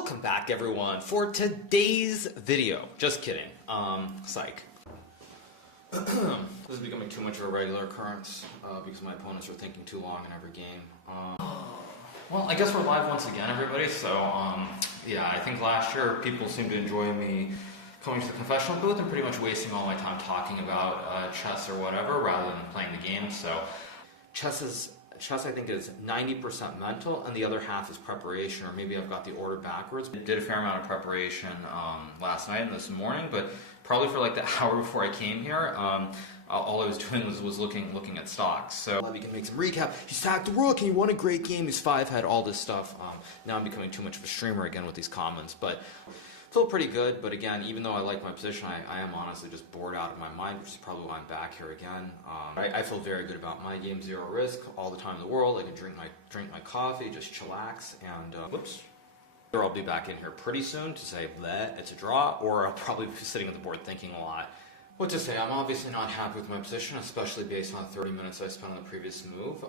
Welcome back, everyone, for today's video. Just kidding. Psych. This is becoming too much of a regular occurrence because my opponents are thinking too long in every game. Well, I guess we're live once again, everybody. So, yeah, I think last year people seemed to enjoy me coming to the confessional booth and pretty much wasting all my time talking about chess or whatever rather than playing the game. So, chess I think is 90% mental and the other half is preparation, or maybe I've got the order backwards. I did a fair amount of preparation last night and this morning, but probably for like the hour before I came here, all I was doing was looking at stocks. So you can make some recap. He sacked the rook and he won a great game. He's 5-head, all this stuff. Now I'm becoming too much of a streamer again with these comments, but feel pretty good. But again, even though I like my position, I am honestly just bored out of my mind, which is probably why I'm back here again. I feel very good about my game, zero risk, all the time in the world. I can drink my coffee, just chillax, and whoops. Or I'll be back in here pretty soon to say that it's a draw, or I'll probably be sitting at the board thinking a lot. What to say, I'm obviously not happy with my position, especially based on the 30 minutes I spent on the previous move.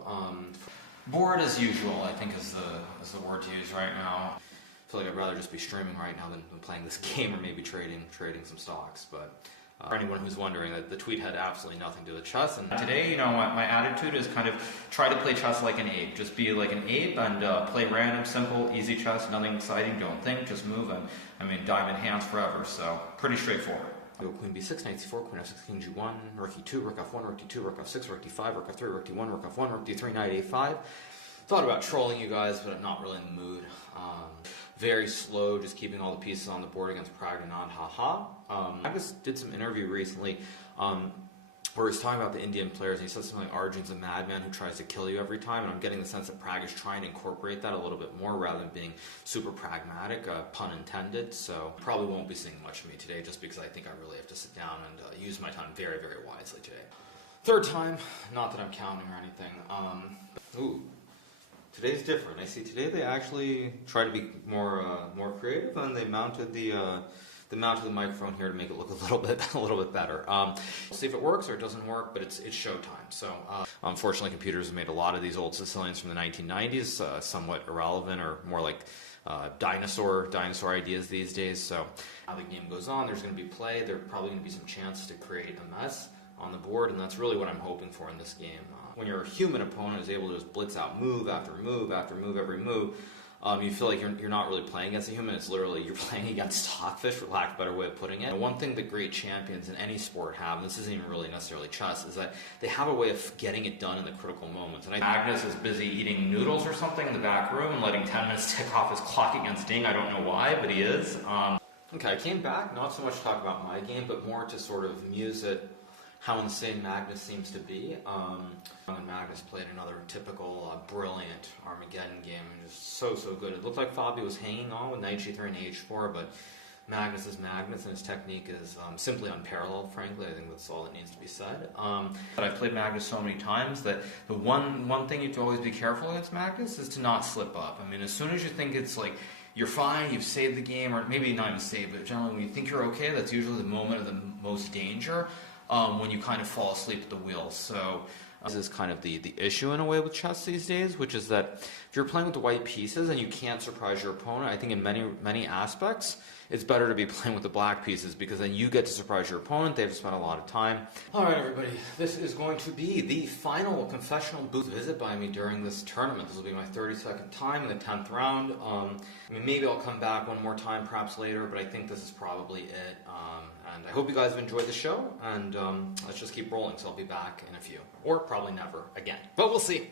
Bored as usual, I think is the word to use right now. I feel like I'd rather just be streaming right now than playing this game or maybe trading some stocks. But for anyone who's wondering, that the tweet had absolutely nothing to do with chess. And today, you know, my attitude is kind of try to play chess like an ape. Just be like an ape and play random, simple, easy chess, nothing exciting, don't think, just move. And I mean, diamond hands forever, so pretty straightforward. Go queen b6, knight c4, queen f6, king g1, rook e2, rook f1, rook d2, rook f6, rook d5, rook f3, rook d1, rook f1, rook d3, knight a5. Thought about trolling you guys, but I'm not really in the mood. Very slow, just keeping all the pieces on the board against Pragnanand, haha. Magnus did some interview recently where he's talking about the Indian players, and he said something like Arjun's a madman who tries to kill you every time, and I'm getting the sense that Prag is trying to incorporate that a little bit more rather than being super pragmatic, pun intended, so probably won't be seeing much of me today just because I think I really have to sit down and use my time very, very wisely today. Third time, not that I'm counting or anything. Today's different. I see today they actually try to be more creative, and they mounted the microphone here to make it look a little bit better. We'll see if it works or it doesn't work, but it's showtime. So unfortunately, computers have made a lot of these old Sicilians from the 1990s somewhat irrelevant, or more like dinosaur ideas these days. So how the game goes on, there's going to be play. There's probably going to be some chances to create a mess on the board, and that's really what I'm hoping for in this game. When your human opponent is able to just blitz out move after move after move every move, you feel like you're not really playing against a human. It's literally you're playing against stockfish, for lack of a better way of putting it. One thing that great champions in any sport have, and this isn't even really necessarily chess, is that they have a way of getting it done in the critical moments. And Magnus is busy eating noodles or something in the back room and letting 10 minutes tick off his clock against Ding. I don't know why, but he is. Okay, I came back not so much to talk about my game, but more to sort of muse it how insane Magnus seems to be. And Magnus played another typical brilliant Armageddon game, and just so good. It looked like Fabi was hanging on with knight g3 and h4, but Magnus is Magnus, and his technique is simply unparalleled, frankly. I think that's all that needs to be said. But I've played Magnus so many times that the one thing you have to always be careful against Magnus is to not slip up. I mean, as soon as you think it's like you're fine, you've saved the game, or maybe not even saved, but generally when you think you're okay, that's usually the moment of the most danger. When you kind of fall asleep at the wheel. So this is kind of the issue in a way with chess these days, which is that if you're playing with the white pieces and you can't surprise your opponent, I think in many aspects, it's better to be playing with the black pieces, because then you get to surprise your opponent. They have to spend a lot of time. Alright everybody, this is going to be the final confessional booth visit by me during this tournament. This will be my 32nd time in the 10th round. I mean, maybe I'll come back one more time perhaps later, but I think this is probably it. And I hope you guys have enjoyed the show, and let's just keep rolling, so I'll be back in a few. Or probably never again. But we'll see.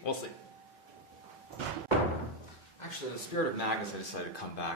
Actually, in the spirit of Magnus, I decided to come back.